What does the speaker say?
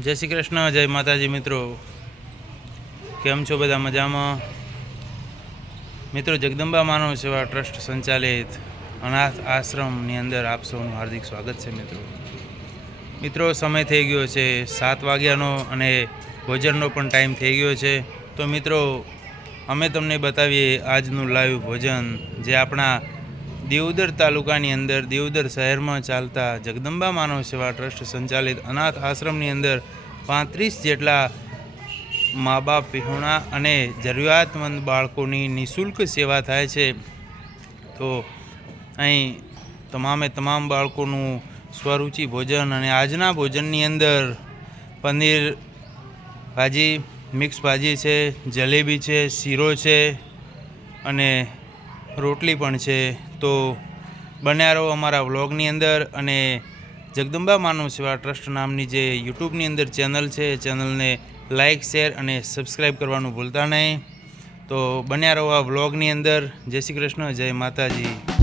જય શ્રી કૃષ્ણ, જય માતાજી મિત્રો. કેમ છો બધા? મજામાં? મિત્રો, જગદંબા માનવ સેવા ટ્રસ્ટ સંચાલિત અનાથ આશ્રમની અંદર આપ સૌનું હાર્દિક સ્વાગત છે. મિત્રો, સમય થઈ ગયો છે 7 વાગ્યાનો અને ભોજનનો પણ ટાઈમ થઈ ગયો છે. તો મિત્રો, અમે તમને બતાવીએ આજનું લાઈવ ભોજન જે આપણા દેવદર તાલુકાની અંદર દેવદર શહેરમાં ચાલતા જગદંબા માનવ સેવા ટ્રસ્ટ સંચાલિત અનાથ આશ્રમની અંદર 35 જેટલા મા બાપ વિહોણા અને જરૂરિયાતમંદ બાળકોની નિઃશુલ્ક સેવા થાય છે. તો અહીં તમામ બાળકોનું સ્વરૂચિ ભોજન અને આજના ભોજનની અંદર પનીર ભાજી, મિક્સ ભાજી છે, જલેબી છે, શીરો છે અને રોટલી પણ છે. તો બન્યા રહો અમારા વ્લોગની અંદર અને જગદંબા માનવ સેવા ટ્રસ્ટ નામની જે યુટ્યુબની અંદર ચેનલ છે એ ચેનલને લાઇક, શેર અને સબસ્ક્રાઈબ કરવાનું ભૂલતા નહીં. તો બન્યા રહો આ વ્લોગની અંદર. જય શ્રી કૃષ્ણ, જય માતાજી.